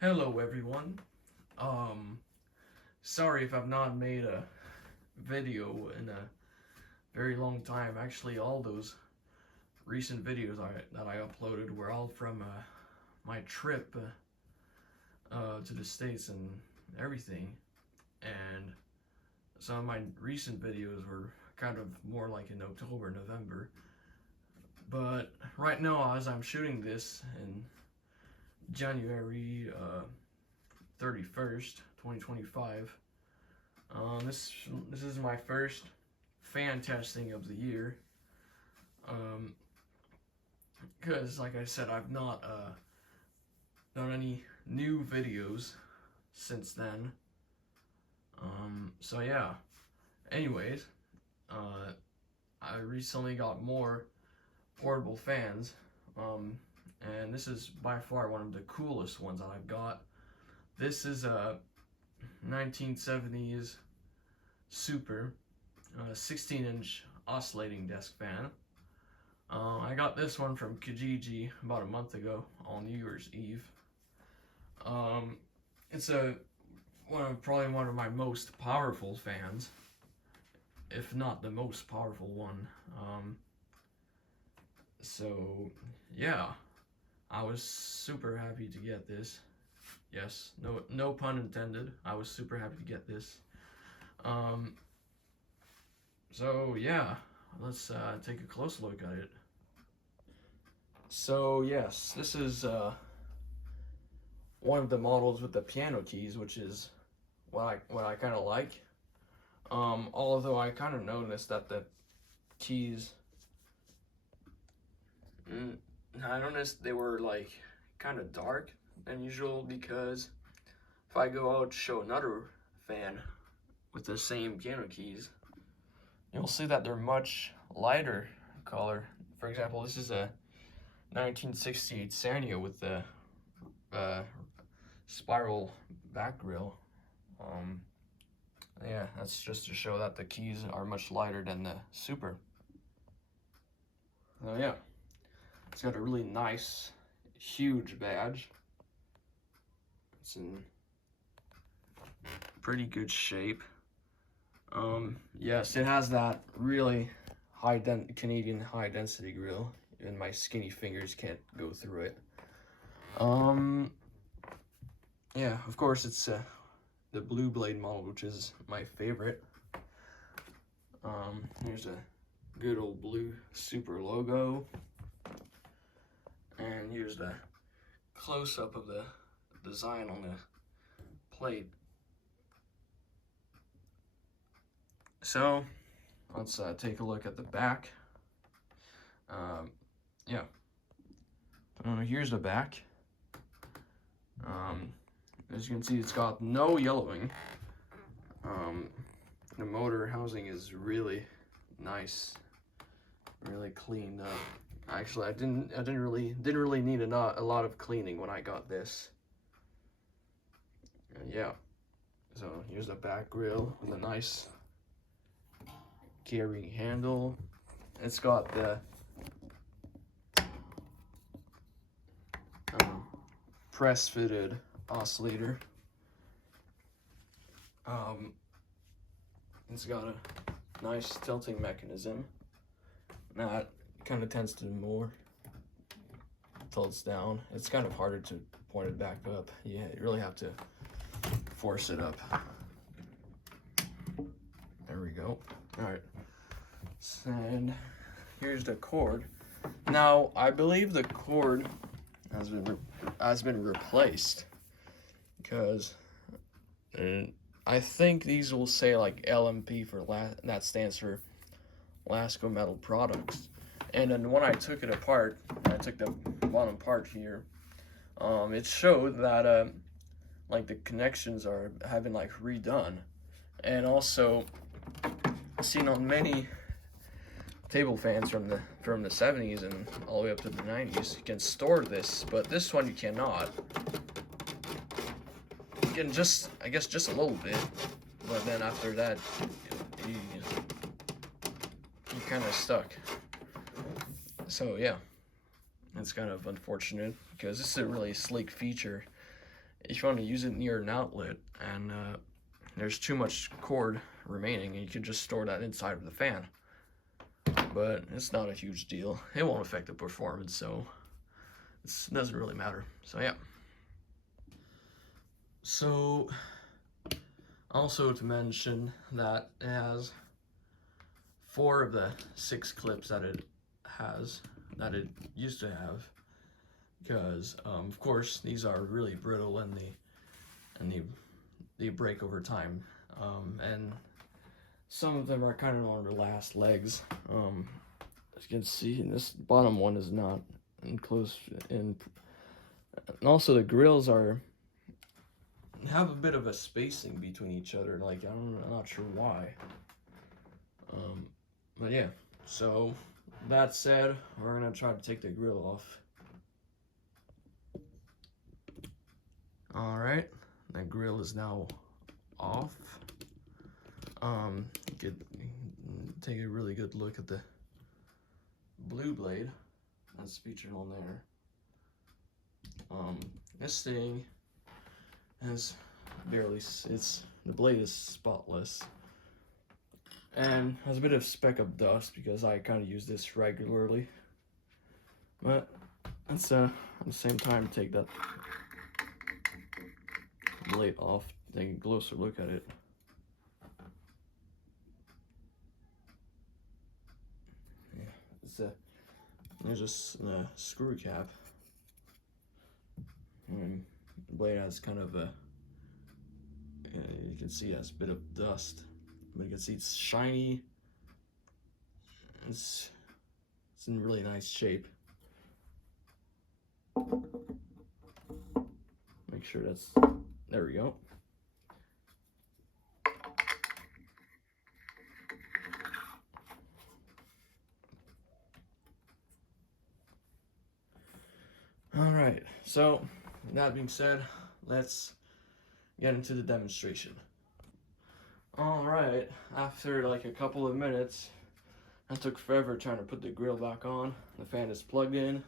Hello everyone. Sorry if I've not made a video in a very long time. Actually, all those recent videos that I uploaded were all from my trip to the States and everything. And some of my recent videos were kind of more like in October, November. But right now, as I'm shooting this in January 31st, 2025. This is my first fan testing of the year. Because, like I said, I've not done any new videos since then. So yeah. Anyways, I recently got more portable fans. And this is by far one of the coolest ones that I've got. This is a 1970s Super 16-inch oscillating desk fan. I got this one from Kijiji about a month ago on New Year's Eve. It's probably one of my most powerful fans, if not the most powerful one. So yeah, I was super happy to get this. Yes, no pun intended. I was super happy to get this. So yeah, let's take a close look at it. So yes, this is one of the models with the piano keys, which is what I kind of like. Although I kind of noticed that the keys, I noticed they were like kind of dark than usual, because if I go out to show another fan with the same piano keys, you'll see that they're much lighter color. For example, this is a 1968 Sanyo with the spiral back grill. Yeah, that's just to show that the keys are much lighter than the Super. Oh yeah, it's got a really nice, huge badge. It's in pretty good shape. Yes, it has that really Canadian high density grill, and my skinny fingers can't go through it. Yeah, of course it's the Blue Blade model, which is my favorite. Here's a good old blue Super logo, and here's the close-up of the design on the plate. So let's take a look at the back. Yeah, here's the back. As you can see, it's got no yellowing. The motor housing is really nice, really cleaned up. Actually, I didn't really need a lot of cleaning when I got this. Yeah. So here's the back grill with a nice carrying handle. It's got the press fitted oscillator. It's got a nice tilting mechanism. Now it kind of tends to more tilts down. It's kind of harder to point it back up. Yeah, you really have to force it up. There we go. All right, and here's the cord. Now I believe the cord has been replaced, because I think these will say like LMP for that stands for Lasco Metal Products. And then when I took it apart, I took the bottom part here, it showed that like the connections have been like redone. And also seen on many table fans from the 70s and all the way up to the 90s, you can store this, but this one you cannot. You can I guess just a little bit, but then after that you're kind of stuck. So yeah, it's kind of unfortunate, because this is a really sleek feature, if you want to use it near an outlet and there's too much cord remaining, and you can just store that inside of the fan. But it's not a huge deal. It won't affect the performance, so it doesn't really matter. So yeah. So also to mention that it has 4 of the 6 clips that it used to have, because of course these are really brittle and they break over time, and some of them are kind of on their last legs. As you can see, this bottom one is not close in, and also the grills have a bit of a spacing between each other. Like I'm not sure why. But yeah. So that said, we're gonna try to take the grill off. All right, the grill is now off. You could take a really good look at the blue blade that's featured on there. This thing has the blade is spotless and has a bit of speck of dust because I kind of use this regularly. But let's at the same time take that blade off, take a closer look at it. There's a screw cap, and the blade has kind of a, you can see it has a bit of dust, but you can see it's shiny. It's in really nice shape. Make sure there we go. Alright, so that being said, let's get into the demonstration. Alright, after like a couple of minutes, it took forever trying to put the grill back on. The fan is plugged in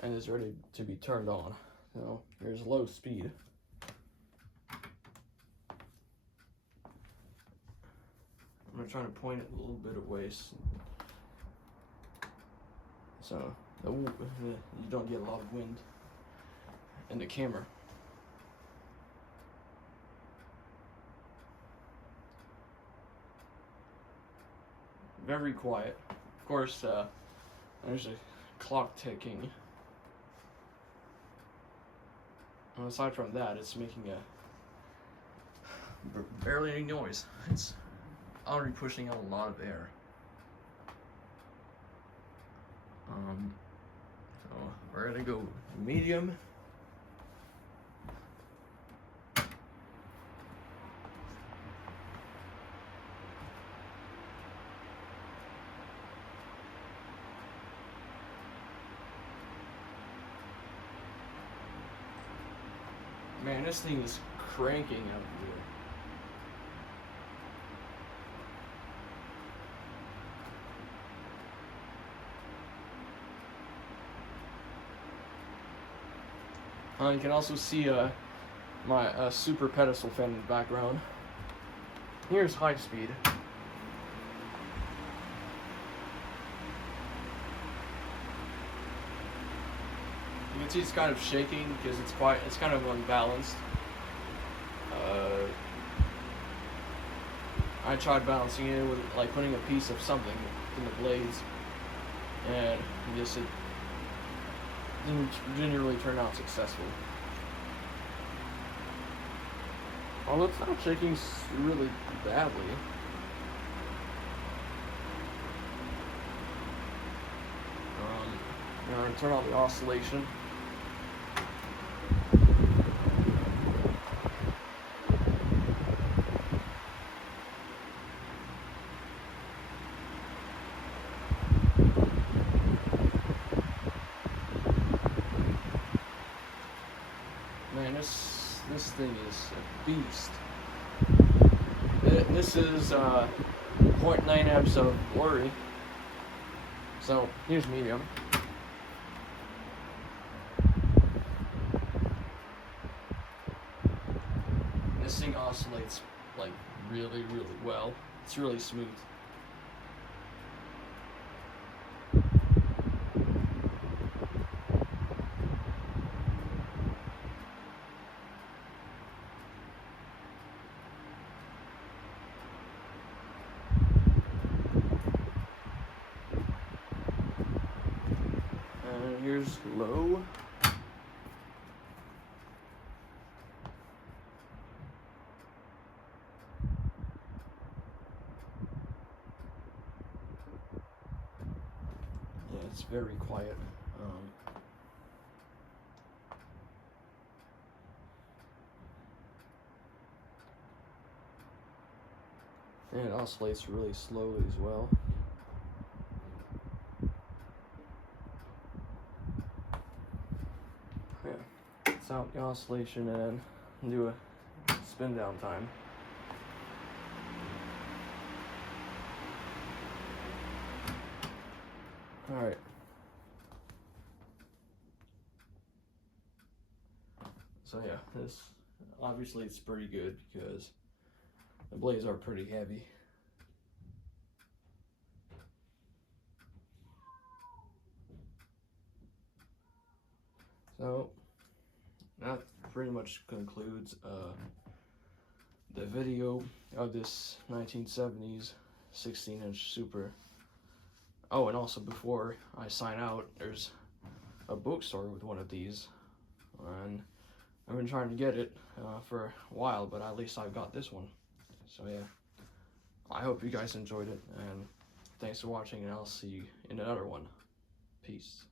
and is ready to be turned on. So there's low speed. I'm going to try to point it a little bit away so you don't get a lot of wind in the camera. Very quiet. Of course, there's a clock ticking. And aside from that, it's making barely any noise. It's already pushing out a lot of air. So we're gonna go medium. Man, this thing is cranking out here. You can also see my super pedestal fan in the background. Here's high speed. You can see it's kind of shaking because it's kind of unbalanced. I tried balancing it with like putting a piece of something in the blades, and just it didn't really turn out successful. Although it's not shaking really badly. I'm going to turn on the oscillation. Man, this thing is a beast. This is 0.9 amps of blurry. So here's medium. This thing oscillates like really, really well. It's really smooth. And here's low. Yeah, it's very quiet. And it oscillates really slowly as well. Yeah, stop the oscillation and do a spin down time. Alright. So yeah, this obviously it's pretty good because the blades are pretty heavy. So that pretty much concludes the video of this 1970s 16-inch Super. Oh, and also before I sign out, there's a bookstore with one of these, and I've been trying to get it for a while, but at least I've got this one. So yeah, I hope you guys enjoyed it, and thanks for watching, and I'll see you in another one. Peace.